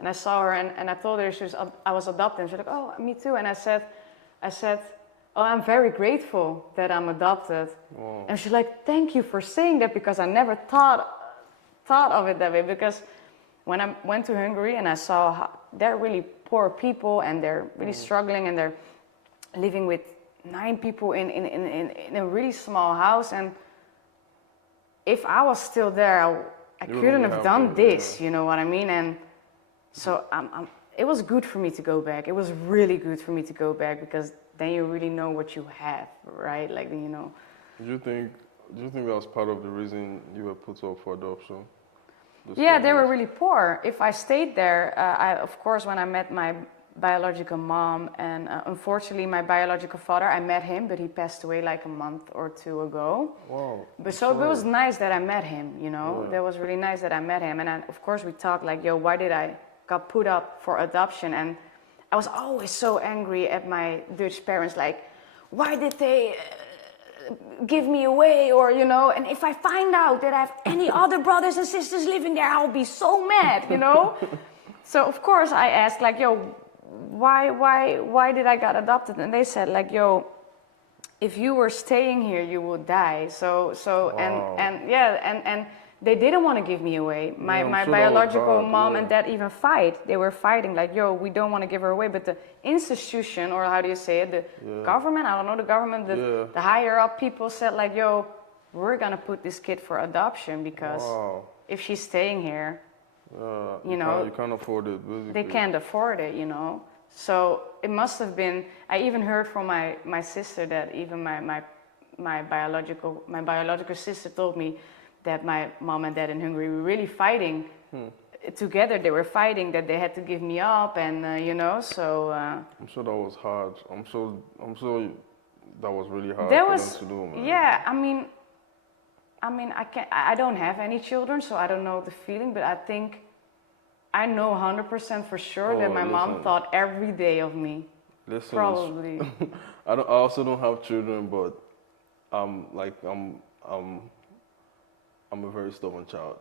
And I saw her, and I told her I was adopted. And she's like, oh, me too. And I said, oh, I'm very grateful that I'm adopted. Wow. And she's like, thank you for saying that, because I never thought of it that way. Because when I went to Hungary and I saw how they're really poor people and they're really struggling, and they're living with 9 people in a really small house. And if I was still there, I couldn't have done this, you know what I mean? And so it was good for me to go back. It was really good for me to go back, because then you really know what you have, right? Like, you know. Do you think that was part of the reason you were put up for adoption? Yeah, they were really poor. If I stayed there, of course, when I met my biological mom, and unfortunately my biological father, I met him, but he passed away like a month or 2 ago. Wow. But so it was nice that I met him, you know. Yeah. That was really nice that I met him. And of course we talked like, yo, why did I got put up for adoption? And I was always so angry at my Dutch parents, like, why did they give me away? Or, you know, and if I find out that I have any other brothers and sisters living there, I'll be so mad, you know. So of course I asked like, yo, why did I got adopted? And they said like, yo, if you were staying here, you would die. So Wow. and they didn't want to give me away. My sure biological hard, mom and dad even fight. They were fighting like, yo, we don't want to give her away. But the institution, or how do you say it, the government, I don't know, the government, the higher up people said like, yo, we're gonna put this kid for adoption, because if she's staying here, you know, you can't afford it, basically. They can't afford it, you know. So it must have been. I even heard from my sister that even my biological sister told me that my mom and dad in Hungary were really fighting together. They were fighting that they had to give me up, and you know. So I'm sure that was hard. I'm sure that was really hard that for was, them to do, man. yeah. I mean, I don't have any children, so I don't know the feeling. But I think I know 100% for sure that my mom thought every day of me. Listen, Probably. I also don't have children, but I'm a very stubborn child.